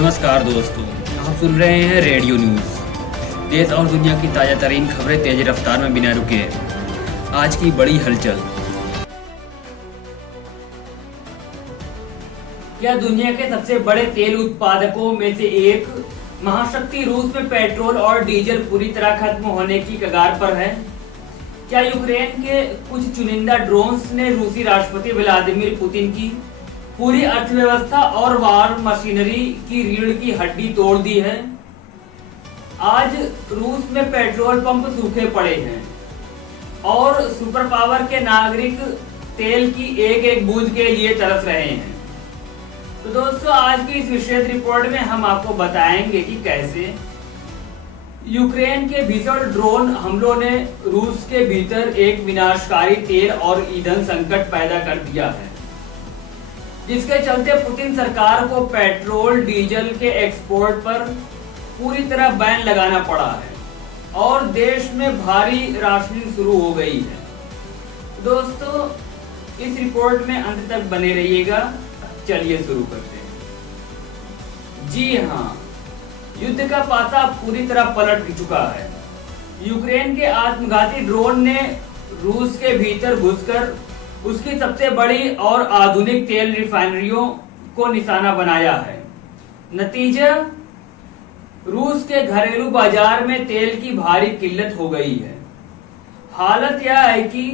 नमस्कार दोस्तों, आप सुन रहे हैं रेडियो न्यूज़। देश और दुनिया की ताज़ा तरीन खबरें तेज रफ्तार में बिना रुके। आज की बड़ी हलचल। क्या दुनिया के सबसे बड़े तेल उत्पादकों में से एक महाशक्ति रूस में पेट्रोल और डीजल पूरी तरह खत्म होने की कगार पर है? क्या यूक्रेन के कुछ चुनिंदा ड्रोन्स ने रूसी राष्ट्रपति व्लादिमीर पुतिन की पूरी अर्थव्यवस्था और वार मशीनरी की रीढ़ की हड्डी तोड़ दी है? आज रूस में पेट्रोल पंप सूखे पड़े हैं और सुपर पावर के नागरिक तेल की एक एक बूंद के लिए तरस रहे हैं। तो दोस्तों, आज की इस विशेष रिपोर्ट में हम आपको बताएंगे कि कैसे यूक्रेन के भीषण ड्रोन हमलों ने रूस के भीतर एक विनाशकारी तेल और ईंधन संकट पैदा कर दिया है, जिसके चलते पुतिन सरकार को पेट्रोल डीजल के एक्सपोर्ट पर पूरी तरह बैन लगाना पड़ा है और देश में भारी राशनिंग शुरू हो गई है। दोस्तों, इस रिपोर्ट में अंत तक बने रहिएगा। चलिए शुरू करते हैं। जी हाँ, युद्ध का पासा पूरी तरह पलट चुका है। यूक्रेन के आत्मघाती ड्रोन ने रूस के भीतर घुसकर उसकी सबसे बड़ी और आधुनिक तेल रिफाइनरियों को निशाना बनाया है। नतीजा, रूस के घरेलू बाजार में तेल की भारी किल्लत हो गई है। हालत यह है कि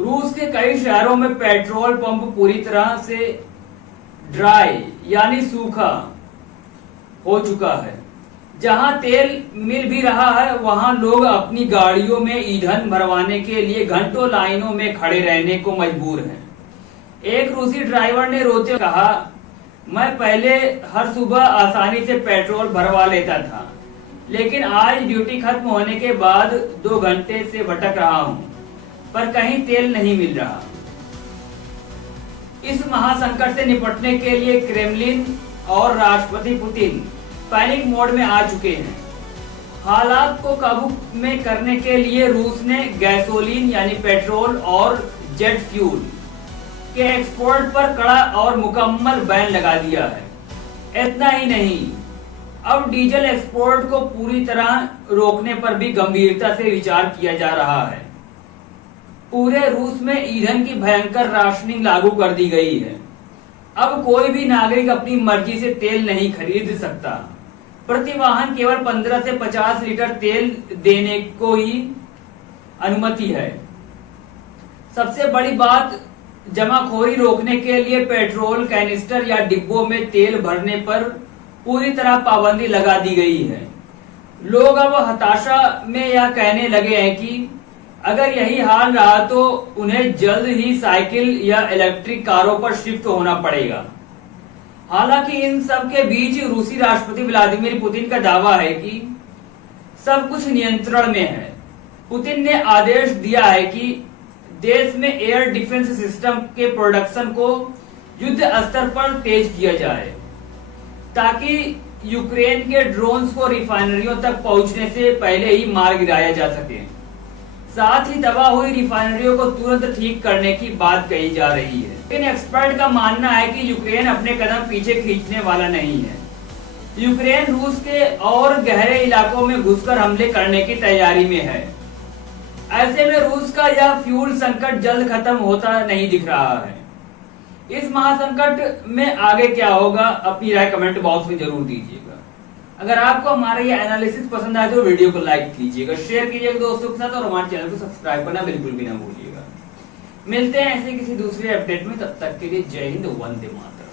रूस के कई शहरों में पेट्रोल पंप पूरी तरह से ड्राई यानी सूखा हो चुका है। जहां तेल मिल भी रहा है, वहां लोग अपनी गाड़ियों में ईंधन भरवाने के लिए घंटों लाइनों में खड़े रहने को मजबूर हैं। एक रूसी ड्राइवर ने रोते कहा, मैं पहले हर सुबह आसानी से पेट्रोल भरवा लेता था, लेकिन आज ड्यूटी खत्म होने के बाद 2 घंटे से भटक रहा हूं, पर कहीं तेल नहीं मिल रहा। इस महासंकट से निपटने के लिए क्रेमलिन और राष्ट्रपति पुतिन पैनिक मोड में आ चुके हैं। हालात को काबू में करने के लिए रूस ने गैसोलीन यानी पेट्रोल और जेट फ्यूल के एक्सपोर्ट पर कड़ा और मुकम्मल बैन लगा दिया है। इतना ही नहीं, अब डीजल एक्सपोर्ट को पूरी तरह रोकने पर भी गंभीरता से विचार किया जा रहा है। पूरे रूस में ईंधन की भयंकर राशनिंग लागू कर दी गई है। अब कोई भी नागरिक अपनी मर्जी से तेल नहीं खरीद सकता। प्रति वाहन केवल 15 से 50 लीटर तेल देने को ही अनुमति है। सबसे बड़ी बात, जमाखोरी रोकने के लिए पेट्रोल कैनिस्टर या डिब्बों में तेल भरने पर पूरी तरह पाबंदी लगा दी गई है। लोग अब हताशा में यह कहने लगे हैं कि अगर यही हाल रहा तो उन्हें जल्द ही साइकिल या इलेक्ट्रिक कारों पर शिफ्ट होना पड़ेगा। हालांकि इन सब के बीच रूसी राष्ट्रपति व्लादिमीर पुतिन का दावा है कि सब कुछ नियंत्रण में है। पुतिन ने आदेश दिया है कि देश में एयर डिफेंस सिस्टम के प्रोडक्शन को युद्ध स्तर पर तेज किया जाए, ताकि यूक्रेन के ड्रोन्स को रिफाइनरियों तक पहुंचने से पहले ही मार गिराया जा सके। साथ ही तबाह हुई रिफाइनरियों को तुरंत ठीक करने की बात कही जा रही है। लेकिन एक्सपर्ट का मानना है कि यूक्रेन अपने कदम पीछे खींचने वाला नहीं है। यूक्रेन रूस के और गहरे इलाकों में घुसकर हमले करने की तैयारी में है। ऐसे में रूस का यह फ्यूल संकट जल्द खत्म होता नहीं दिख रहा है। इस महासंकट में आगे क्या होगा, अपनी राय कमेंट बॉक्स में जरूर दीजिएगा। अगर आपको हमारा ये एनालिसिस पसंद आए तो वीडियो को लाइक कीजिएगा, शेयर कीजिएगा दोस्तों के साथ और हमारे चैनल को सब्सक्राइब करना बिल्कुल भी ना भूलिएगा। मिलते हैं ऐसे किसी दूसरे अपडेट में, तब तक के लिए जय हिंद, वंदे मातरम।